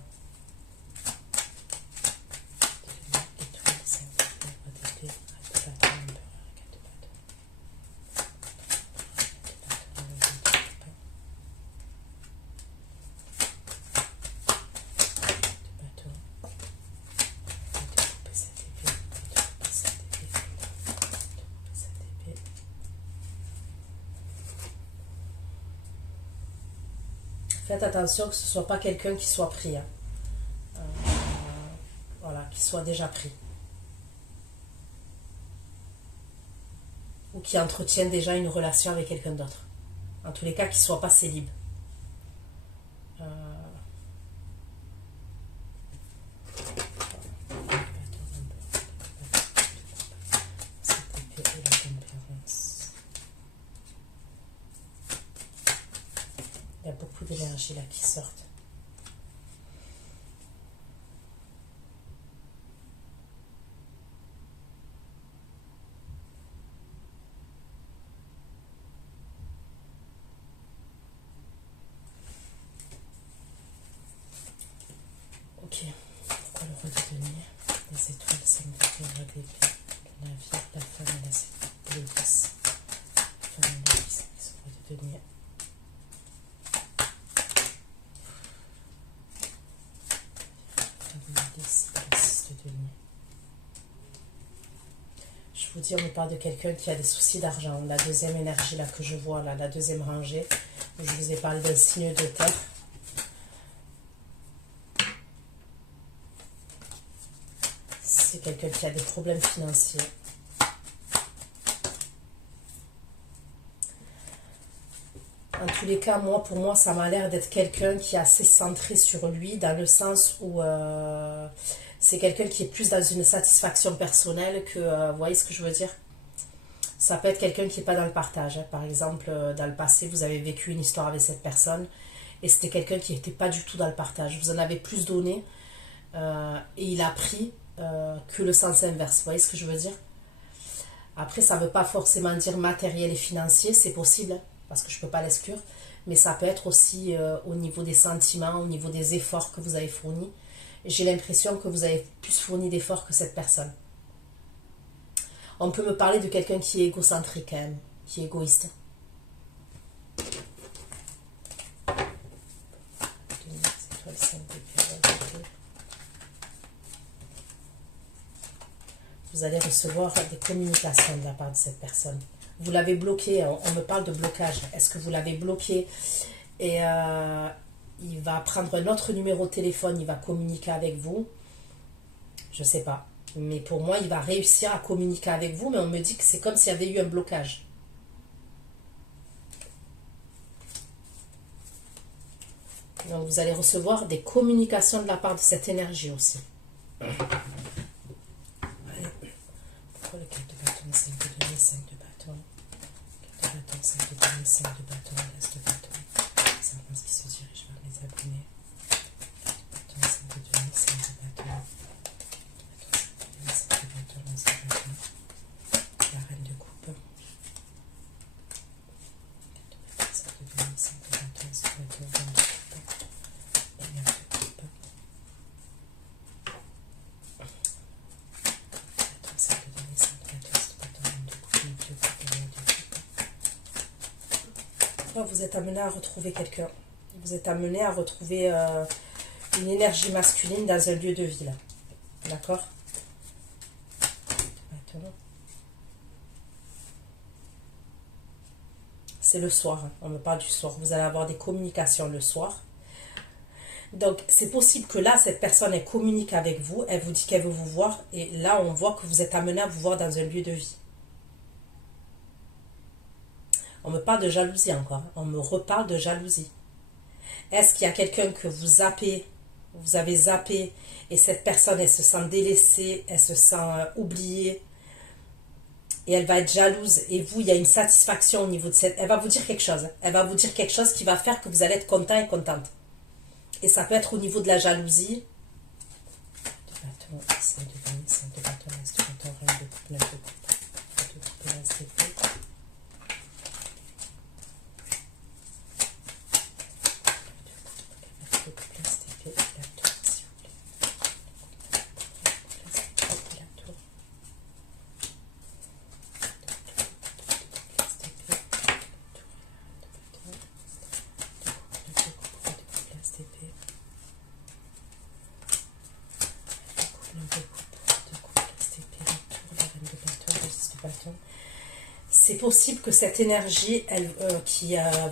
Faites attention que ce ne soit pas quelqu'un qui soit pris. Hein. Voilà, qui soit déjà pris. Ou qui entretienne déjà une relation avec quelqu'un d'autre. En tous les cas, qui ne soit pas célib. Il y a beaucoup d'énergie là qui sortent. Ok, pourquoi le roi de denier? Les étoiles, c'est une victoire d'épée. Le navire, la femme et l'église. La femme et l'église, le roi de denier. Je vous dis, on me parle de quelqu'un qui a des soucis d'argent. La deuxième énergie là que je vois, là, la deuxième rangée, où je vous ai parlé d'un signe de terre. C'est quelqu'un qui a des problèmes financiers. En tous les cas, pour moi, ça m'a l'air d'être quelqu'un qui est assez centré sur lui, dans le sens où c'est quelqu'un qui est plus dans une satisfaction personnelle que, vous voyez ce que je veux dire? Ça peut être quelqu'un qui n'est pas dans le partage. Hein. Par exemple, dans le passé, vous avez vécu une histoire avec cette personne et c'était quelqu'un qui n'était pas du tout dans le partage. Vous en avez plus donné et il a pris que le sens inverse. Vous voyez ce que je veux dire? Après, ça ne veut pas forcément dire matériel et financier, c'est possible, hein, parce que je ne peux pas l'exclure, mais ça peut être aussi au niveau des sentiments, au niveau des efforts que vous avez fournis. J'ai l'impression que vous avez plus fourni d'efforts que cette personne. On peut me parler de quelqu'un qui est égocentrique quand même, qui est égoïste. Vous allez recevoir des communications de la part de cette personne. Vous l'avez bloqué, on me parle de blocage. Est-ce que vous l'avez bloqué et il va prendre un autre numéro de téléphone, il va communiquer avec vous? Je ne sais pas. Mais pour moi, il va réussir à communiquer avec vous, mais on me dit que c'est comme s'il y avait eu un blocage. Donc vous allez recevoir des communications de la part de cette énergie aussi. Allez. Pourquoi le 4 de bâton, 5 de denier, 5 de bâton, 4 de bâton, 5 de denier, 5 de bâton, l'as de bâton. C'est un prince qui se dirige vers les abonnés. 4 de bâton, 5 de denier, 5 de bâton. 5 de bâton, l'as de bâton. La reine de coupe. 4 de bâton, 5 de denier, 5 de bâton, l'as de bâton, reine de coupe. Et l'as de coupe. Vous êtes amené à retrouver quelqu'un. Vous êtes amené à retrouver une énergie masculine dans un lieu de vie. D'accord? C'est le soir. Hein. On me parle du soir. Vous allez avoir des communications le soir. Donc, c'est possible que là, cette personne, elle communique avec vous. Elle vous dit qu'elle veut vous voir. Et là, on voit que vous êtes amené à vous voir dans un lieu de vie. On me parle de jalousie encore. On me reparle de jalousie. Est-ce qu'il y a quelqu'un que vous avez zappé, et cette personne, elle se sent délaissée, elle se sent oubliée, et elle va être jalouse, et vous, il y a une satisfaction au niveau de cette... Elle va vous dire quelque chose. Elle va vous dire quelque chose qui va faire que vous allez être content et contente. Et ça peut être au niveau de la jalousie. c'est possible que cette énergie,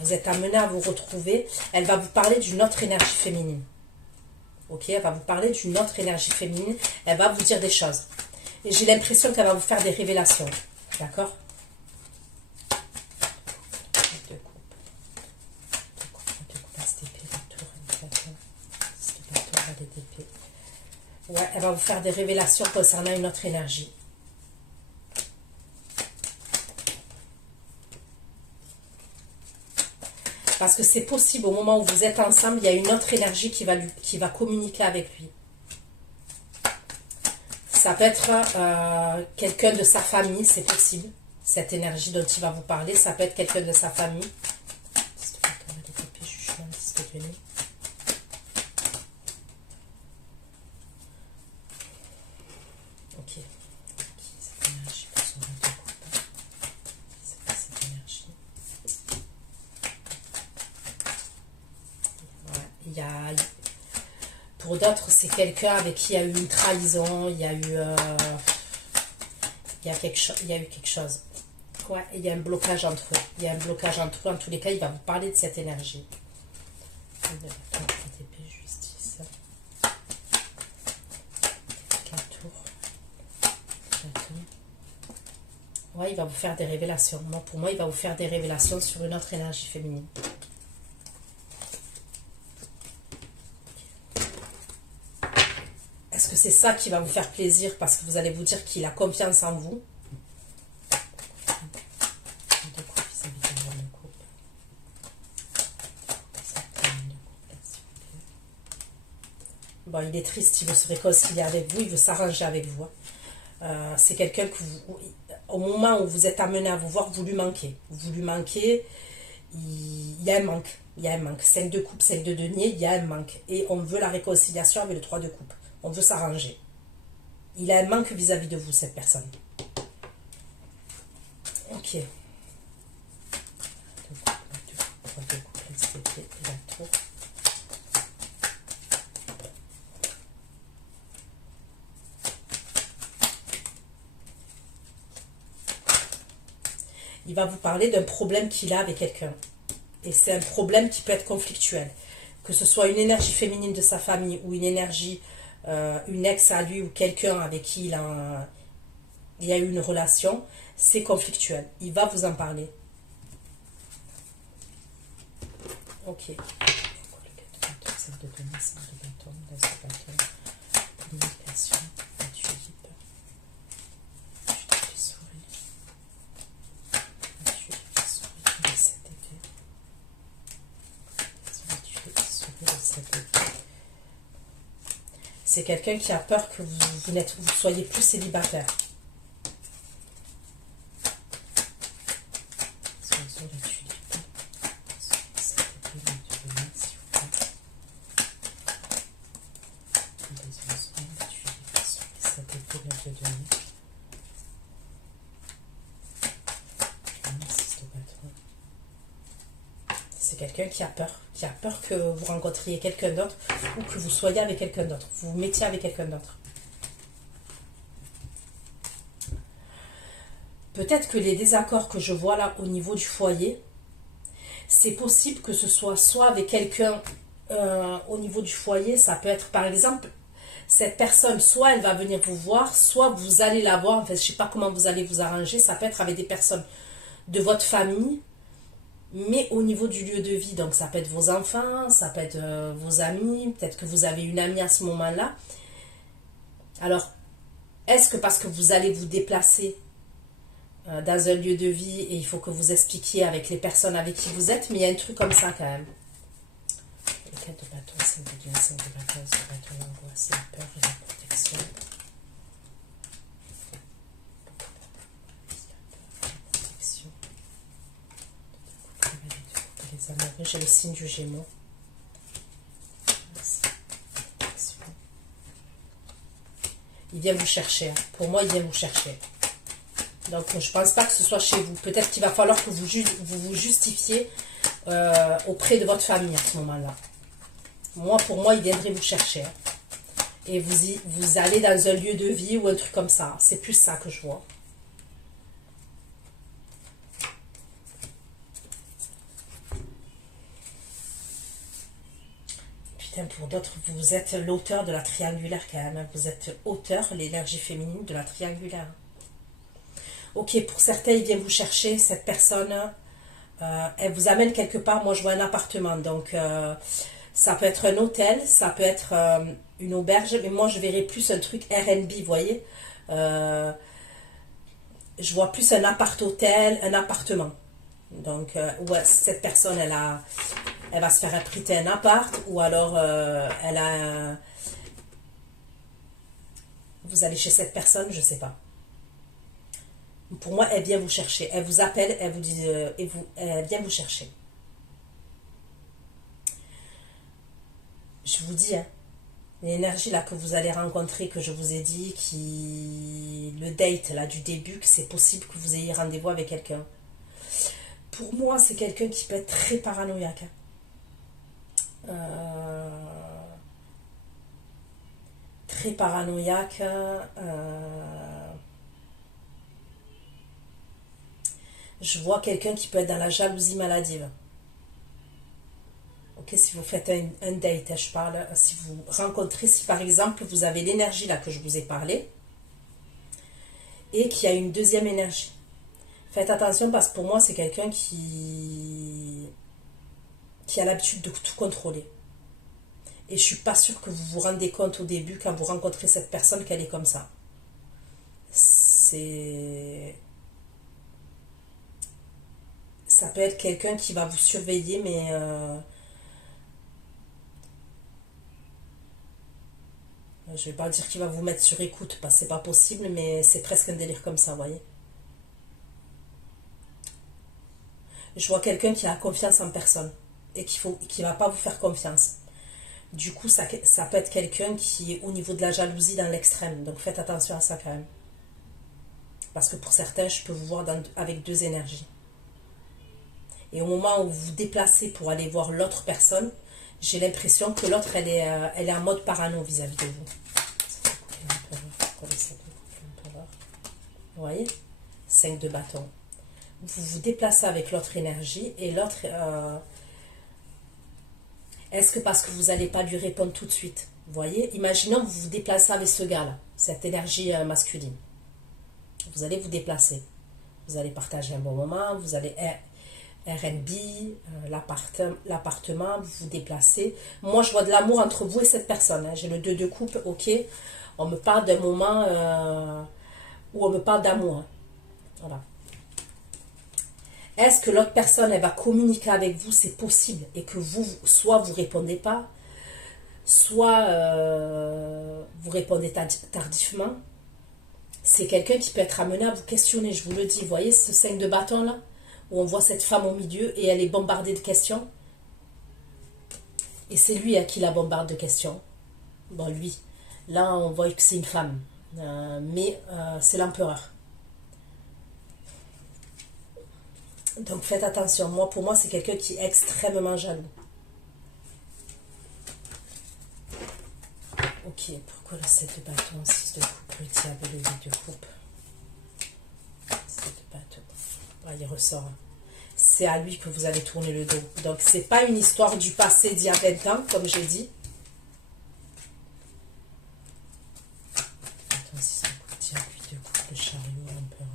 vous êtes amené à vous retrouver, elle va vous parler d'une autre énergie féminine. Ok, elle va vous parler d'une autre énergie féminine, elle va vous dire des choses. Et j'ai l'impression qu'elle va vous faire des révélations. D'accord? Ouais, elle va vous faire des révélations concernant une autre énergie. Parce que c'est possible, au moment où vous êtes ensemble, il y a une autre énergie qui va communiquer avec lui. Ça peut être quelqu'un de sa famille, c'est possible. Cette énergie dont il va vous parler, ça peut être quelqu'un de sa famille. Ok. Cette énergie pour son de coupe. C'est pas cette énergie. Il y a, pour d'autres, c'est quelqu'un avec qui il y a eu une trahison, il y a eu quelque chose. Ouais, il y a un blocage entre eux. Il y a un blocage entre eux. En tous les cas, il va vous parler de cette énergie. Justice. La tour. Ouais, il va vous faire des révélations. Moi, pour moi, il va vous faire des révélations sur une autre énergie féminine. Est-ce que c'est ça qui va vous faire plaisir parce que vous allez vous dire qu'il a confiance en vous? Bon, il est triste, il veut se réconcilier avec vous, il veut s'arranger avec vous. C'est quelqu'un que au moment où vous êtes amené à vous voir, vous lui manquez. Vous lui manquez, il y a un manque. Il y a un manque. 5 de coupe, 5 de denier, il y a un manque. Et on veut la réconciliation avec le 3 de coupe. On veut s'arranger. Il a un manque vis-à-vis de vous, cette personne. Ok. Il va vous parler d'un problème qu'il a avec quelqu'un. Et c'est un problème qui peut être conflictuel. Que ce soit une énergie féminine de sa famille ou une énergie, une ex à lui ou quelqu'un avec qui il y a eu une relation, c'est conflictuel. Il va vous en parler. Ok. C'est quelqu'un qui a peur que vous soyez plus célibataire. C'est quelqu'un qui a peur que vous rencontriez quelqu'un d'autre ou que vous soyez avec quelqu'un d'autre, vous vous mettiez avec quelqu'un d'autre. Peut-être que les désaccords que je vois là au niveau du foyer, c'est possible que ce soit avec quelqu'un au niveau du foyer, ça peut être par exemple, cette personne, soit elle va venir vous voir, soit vous allez la voir, en fait, je ne sais pas comment vous allez vous arranger, ça peut être avec des personnes de votre famille, mais au niveau du lieu de vie, donc ça peut être vos enfants, ça peut être vos amis, peut-être que vous avez une amie à ce moment-là. Alors, est-ce que parce que vous allez vous déplacer dans un lieu de vie et il faut que vous expliquiez avec les personnes avec qui vous êtes, mais il y a un truc comme ça quand même. Le 4 de bâton, 5 de dieu, 5 de bâton, 5 de bâton, l'angoisse, la peur et la protection. Les amoureux, j'ai le signe du Gémeaux. Il vient vous chercher. Pour moi, il vient vous chercher. Donc, je ne pense pas que ce soit chez vous. Peut-être qu'il va falloir que vous vous justifiez auprès de votre famille à ce moment-là. Pour moi, il viendrait vous chercher. Et vous allez dans un lieu de vie ou un truc comme ça. C'est plus ça que je vois. putain, pour d'autres, vous êtes l'auteur de la triangulaire quand même. Hein. Vous êtes auteur, l'énergie féminine de la triangulaire. Ok, pour certains, il vient vous chercher, cette personne, elle vous amène quelque part. Moi, je vois un appartement, donc ça peut être un hôtel, ça peut être une auberge, mais moi, je verrais plus un truc R&B, vous voyez. Je vois plus un appart-hôtel, un appartement. Donc, ouais, cette personne, elle va se faire prêter un appart, ou alors vous allez chez cette personne, je sais pas. Pour moi, elle vient vous chercher. Elle vous appelle, elle vous dit, elle vient vous chercher. Je vous dis, hein, l'énergie là que vous allez rencontrer, que je vous ai dit, le date là du début, que c'est possible que vous ayez rendez-vous avec quelqu'un. Pour moi, c'est quelqu'un qui peut être très paranoïaque. Hein. Très paranoïaque. Je vois quelqu'un qui peut être dans la jalousie maladive. Ok, si vous faites un date, je parle, si vous rencontrez, si par exemple vous avez l'énergie là que je vous ai parlé, et qu'il y a une deuxième énergie. Faites attention parce que pour moi c'est quelqu'un qui a l'habitude de tout contrôler. Et je suis pas sûre que vous vous rendez compte au début quand vous rencontrez cette personne qu'elle est comme ça. Ça peut être quelqu'un qui va vous surveiller, mais je vais pas dire qu'il va vous mettre sur écoute parce que c'est pas possible, mais c'est presque un délire comme ça, vous voyez. Je vois quelqu'un qui a confiance en personne et qui va pas vous faire confiance. Du coup, ça peut être quelqu'un qui est au niveau de la jalousie dans l'extrême. Donc faites attention à ça quand même. Parce que pour certains, je peux vous voir avec deux énergies. Et au moment où vous vous déplacez pour aller voir l'autre personne, j'ai l'impression que l'autre, elle est en mode parano vis-à-vis de vous. Vous voyez? 5 de bâton. Vous vous déplacez avec l'autre énergie et l'autre... est-ce que parce que vous n'allez pas lui répondre tout de suite? Vous voyez? Imaginons que vous vous déplacez avec ce gars-là, cette énergie masculine. Vous allez vous déplacer. Vous allez partager un bon moment, vous allez... R&B, l'appartement, vous vous déplacez. Moi, je vois de l'amour entre vous et cette personne. Hein. J'ai le 2 de coupe, ok. On me parle d'un moment où on me parle d'amour. Hein. Voilà. Est-ce que l'autre personne, elle va communiquer avec vous? C'est possible. Et que vous, soit vous répondez pas, soit vous répondez tardivement. C'est quelqu'un qui peut être amené à vous questionner, je vous le dis. Vous voyez ce 5 de bâton là? Où on voit cette femme au milieu et elle est bombardée de questions. Et c'est lui qui la bombarde de questions. Bon, lui. Là, on voit que c'est une femme. Mais c'est l'empereur. Donc, faites attention. Pour moi, c'est quelqu'un qui est extrêmement jaloux. Ok, pourquoi le 7 de bâton, 6 de coupe, le diable et le 8 de coupe? 7 de bâton. Ah, il ressort. C'est à lui que vous allez tourner le dos. Donc, c'est pas une histoire du passé d'il y a 20 ans, comme j'ai dit. Le chariot, l'empereur.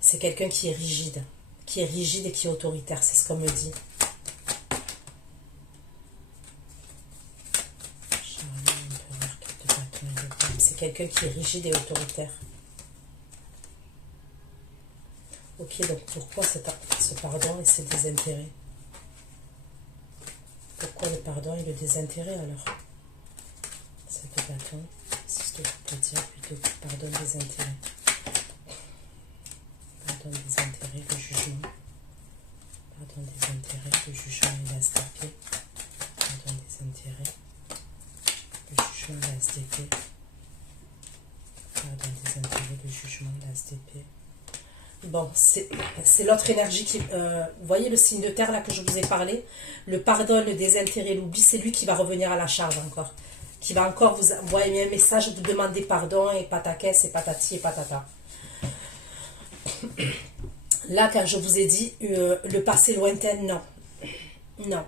C'est quelqu'un qui est rigide. Qui est rigide et qui est autoritaire. C'est ce qu'on me dit. Chariot, l'empereur, c'est quelqu'un qui est rigide et autoritaire. Ok, donc pourquoi ce pardon et ce désintérêt? Pourquoi le pardon et le désintérêt alors? C'est de bâton, 6 de coupe, le diable, 8 de coupe, pardon, désintérêt. Pardon, désintérêt, le jugement. Pardon, désintérêt, le jugement et l'as d'épée. Pardon, désintérêt, le jugement, l'as d'épée. Pardon, désintérêt, le jugement, l'as d'épée. Bon, c'est l'autre énergie qui... vous voyez le signe de terre là que je vous ai parlé? Le pardon, le désintérêt, l'oubli, c'est lui qui va revenir à la charge encore. Qui va encore vous envoyer un message, vous demander pardon et pataquès et patati et patata. Là, quand je vous ai dit le passé lointain, non. Non.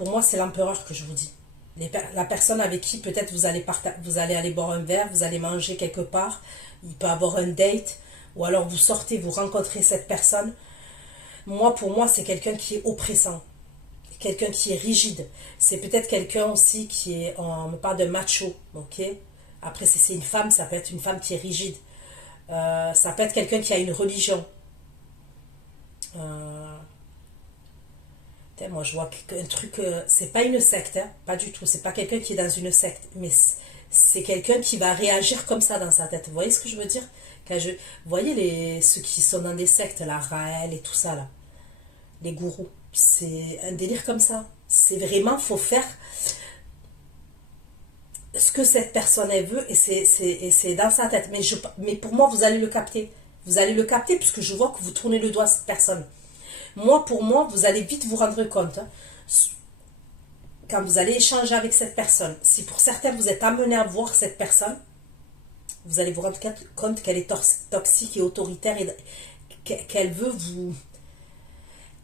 pour moi, c'est l'empereur que je vous dis. La personne avec qui peut-être vous allez aller boire un verre, vous allez manger quelque part, il peut avoir un date, ou alors vous sortez, vous rencontrez cette personne. Moi, pour moi, c'est quelqu'un qui est oppressant, quelqu'un qui est rigide. C'est peut-être quelqu'un aussi qui est, on me parle de macho, ok? Après, si c'est une femme, ça peut être une femme qui est rigide. Ça peut être quelqu'un qui a une religion. Moi, je vois un truc, c'est pas une secte, hein, pas du tout. C'est pas quelqu'un qui est dans une secte, mais c'est quelqu'un qui va réagir comme ça dans sa tête. Vous voyez ce que je veux dire? Vous voyez ceux qui sont dans des sectes, la Raël et tout ça, là, les gourous. C'est un délire comme ça. C'est vraiment, faut faire ce que cette personne elle veut et c'est dans sa tête. Mais pour moi, vous allez le capter. Vous allez le capter puisque je vois que vous tournez le doigt à cette personne. Pour moi, vous allez vite vous rendre compte, hein, quand vous allez échanger avec cette personne. Si pour certains, vous êtes amené à voir cette personne, vous allez vous rendre compte qu'elle est toxique et autoritaire et qu'elle veut vous...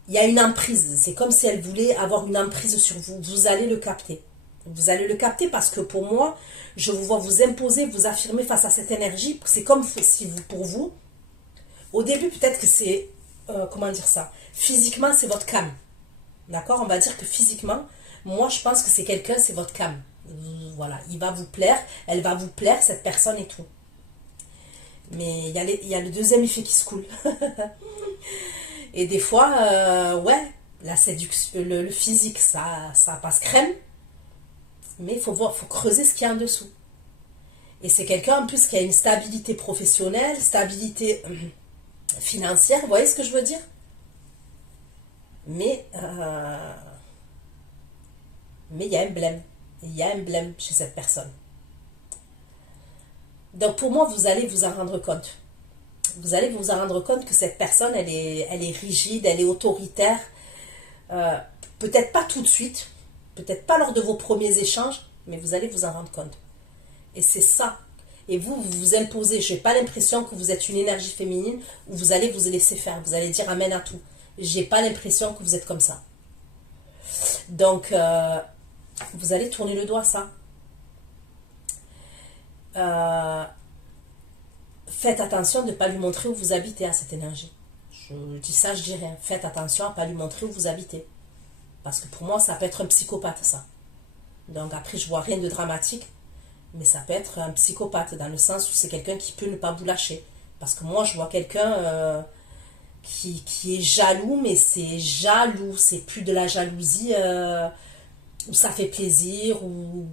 Il y a une emprise. C'est comme si elle voulait avoir une emprise sur vous. Vous allez le capter. Vous allez le capter parce que pour moi, je vous vois vous imposer, vous affirmer face à cette énergie. C'est comme si pour vous, au début, peut-être que c'est... comment dire ça? Physiquement, c'est votre cam. D'accord? On va dire que physiquement, moi, je pense que c'est quelqu'un, c'est votre cam. Voilà, il va vous plaire, elle va vous plaire, cette personne et tout. Mais il y a le deuxième effet qui se coule. Et des fois, ouais, la séduction, le physique, ça passe crème. Mais il faut creuser ce qu'il y a en dessous. Et c'est quelqu'un, en plus, qui a une stabilité professionnelle, stabilité financière, vous voyez ce que je veux dire? Mais il y a un blême. Il y a un blême chez cette personne. Donc pour moi, vous allez vous en rendre compte. Vous allez vous en rendre compte que cette personne, elle est rigide, elle est autoritaire. Peut-être pas tout de suite, peut-être pas lors de vos premiers échanges, mais vous allez vous en rendre compte. Et c'est ça. Et vous vous imposez. Je n'ai pas l'impression que vous êtes une énergie féminine où vous allez vous laisser faire. Vous allez dire amen à tout. J'ai pas l'impression que vous êtes comme ça. Donc, vous allez tourner le doigt à ça. Faites attention de ne pas lui montrer où vous habitez à cette énergie. Je dis ça, je dis rien. Faites attention à ne pas lui montrer où vous habitez. Parce que pour moi, ça peut être un psychopathe, ça. Donc après, je vois rien de dramatique. Mais ça peut être un psychopathe, dans le sens où c'est quelqu'un qui peut ne pas vous lâcher. Parce que moi, je vois quelqu'un... qui est jaloux, mais c'est jaloux, c'est plus de la jalousie où ça fait plaisir, ou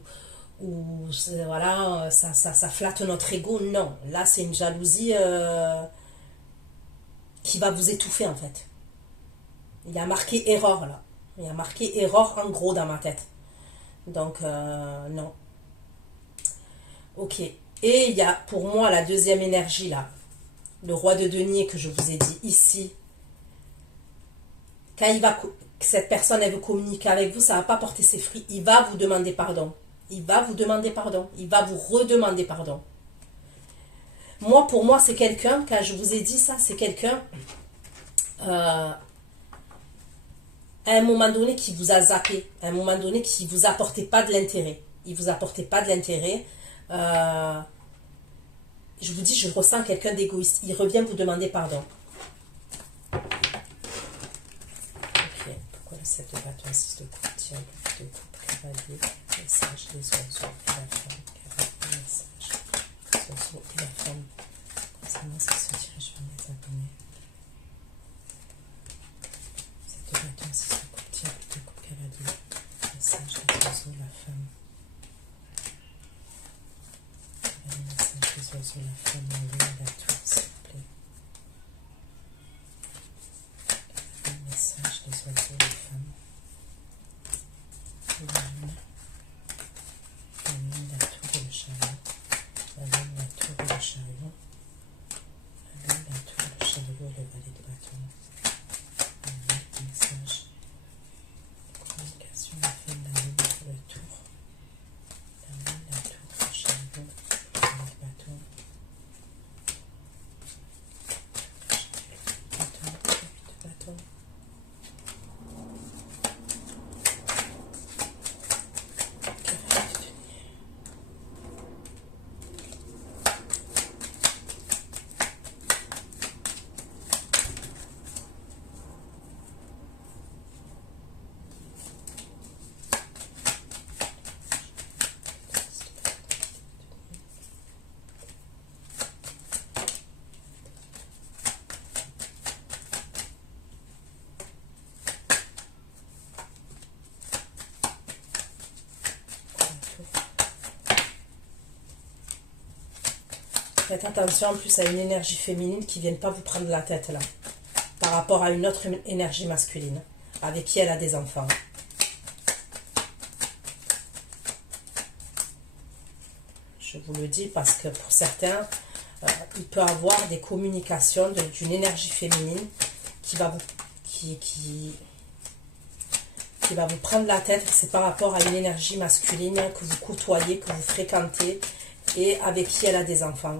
voilà, ça flatte notre ego. Non, là c'est une jalousie qui va vous étouffer en fait. Il y a marqué erreur là, il y a marqué erreur en gros dans ma tête. Donc non. Ok, et il y a pour moi la deuxième énergie là, le roi de denier que je vous ai dit ici. Quand cette personne elle veut communiquer avec vous, ça ne va pas porter ses fruits. Il va vous demander pardon. Il va vous demander pardon. Il va vous redemander pardon. Moi, pour moi, c'est quelqu'un, quand je vous ai dit ça, c'est quelqu'un à un moment donné qui vous a zappé, à un moment donné qui ne vous apportait pas de l'intérêt. Il ne vous apportait pas de l'intérêt. Je vous dis, je ressens quelqu'un d'égoïste. Il revient vous demander pardon. Cette bâton 6 de coupe, diable, de coupe, cavalier, message des oiseaux et la femme, cavalier, message des oiseaux et la femme. Concernant ce qui se dirige vers les abonnés. Cette bâton 6 de coupe, diable, de coupe, cavalier, message des oiseaux, la femme. Cavalier, message des oiseaux, la femme, envoyez la tour, s'il vous plaît. Cavalier, message des oiseaux, la femme. La lune, la tour et le chariot. La lune, la tour et le chariot. La lune, la tour, le chariot et le valet de bâton. La lune, message. Communication, la femme, la lune, la tour. La lune, la tour, le chariot, le valet de bâton. Bâton, de bâton. faites attention en plus à une énergie féminine qui ne vienne pas vous prendre la tête là. Par rapport à une autre énergie masculine. Avec qui elle a des enfants. Je vous le dis parce que pour certains, il peut avoir des communications d'une énergie féminine qui va vous prendre la tête. C'est par rapport à une énergie masculine que vous côtoyez, que vous fréquentez et avec qui elle a des enfants.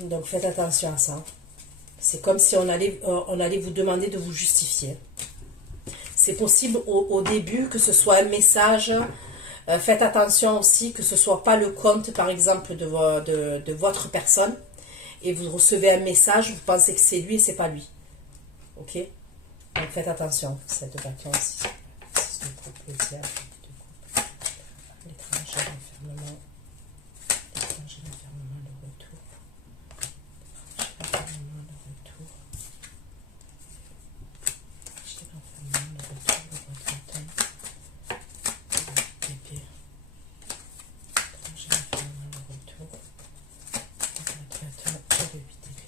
Donc faites attention à ça. C'est comme si on allait vous demander de vous justifier. C'est possible au début que ce soit un message. Faites attention aussi que ce ne soit pas le compte, par exemple, de votre personne. Et vous recevez un message, vous pensez que c'est lui et c'est pas lui. Ok? Donc faites attention. Cette vacances, c'est de couple, l'étranger, l'enfermement. L'étranger, l'enfermement, le retour. L'enfermement, le retour. L'enfermement, le retour, le regrettant. Bébé. L'étranger, l'enfermement, le retour. Le regrettant et le 8 bébé.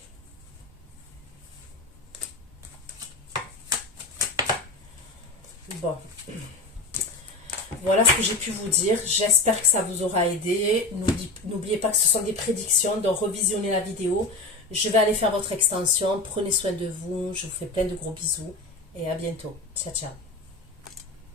Bon. Voilà ce que j'ai pu vous dire. J'espère que ça vous aura aidé. N'oubliez pas que ce sont des prédictions, donc revisionnez la vidéo. Je vais aller faire votre extension. Prenez soin de vous. Je vous fais plein de gros bisous. Et à bientôt. Ciao, ciao.